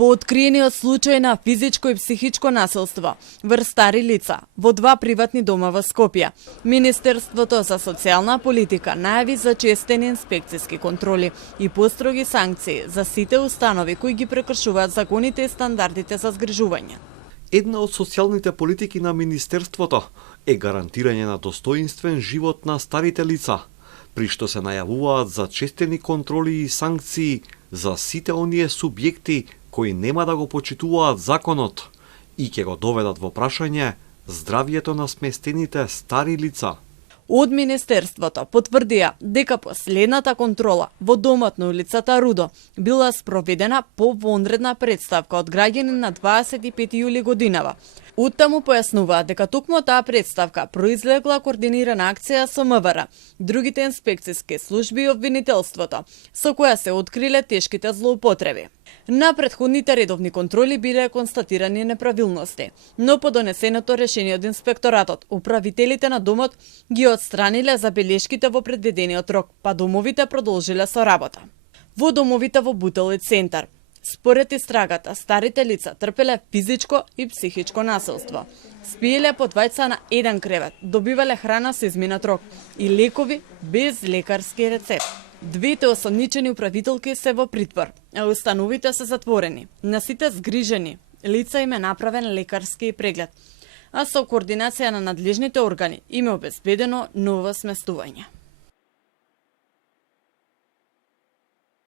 По откриениот случај на физичко и психичко насилство врз стари лица во 2 приватни дома во Скопје, Министерството за социјална политика најави за честени инспекциски контроли и построги санкции за сите установи кои ги прекршуваат законите и стандардите за згрижување. Една од социјалните политики на Министерството е гарантирање на достоинствен живот на старите лица, при што се најавуваат за честени контроли и санкции за сите оние субјекти кои нема да го почитуваат законот и ќе го доведат во прашање здравјето на сместените стари лица. Од Министерството потврдија дека последната контрола во домот на улицата Рудо била спроведена по вонредна представка од граѓани на 25 јули годинава. Оттаму појаснуваат дека токму таа представка произлегла координирана акција со МВР, другите инспекциски служби и обвинителството, со која се откриле тешките злоупотреби. На претходните редовни контроли биле констатирани неправилности, но по донесеното решение од инспекторатот, управителите на домот ги отстраниле забелешките во предвидениот рок, па домовите продолжиле со работа. Во домовите во Бутел и Центар, според истрагата, старите лица трпеле физичко и психичко насилство. Спиеле по двајца на еден кревет, добивале храна со изминат рок и лекови без лекарски рецепт. Двете осомничени управителки се во притвор, а установите се затворени. На сите згрижени лица им е направен лекарски преглед, а со координација на надлежните органи им е обезбедено ново сместување.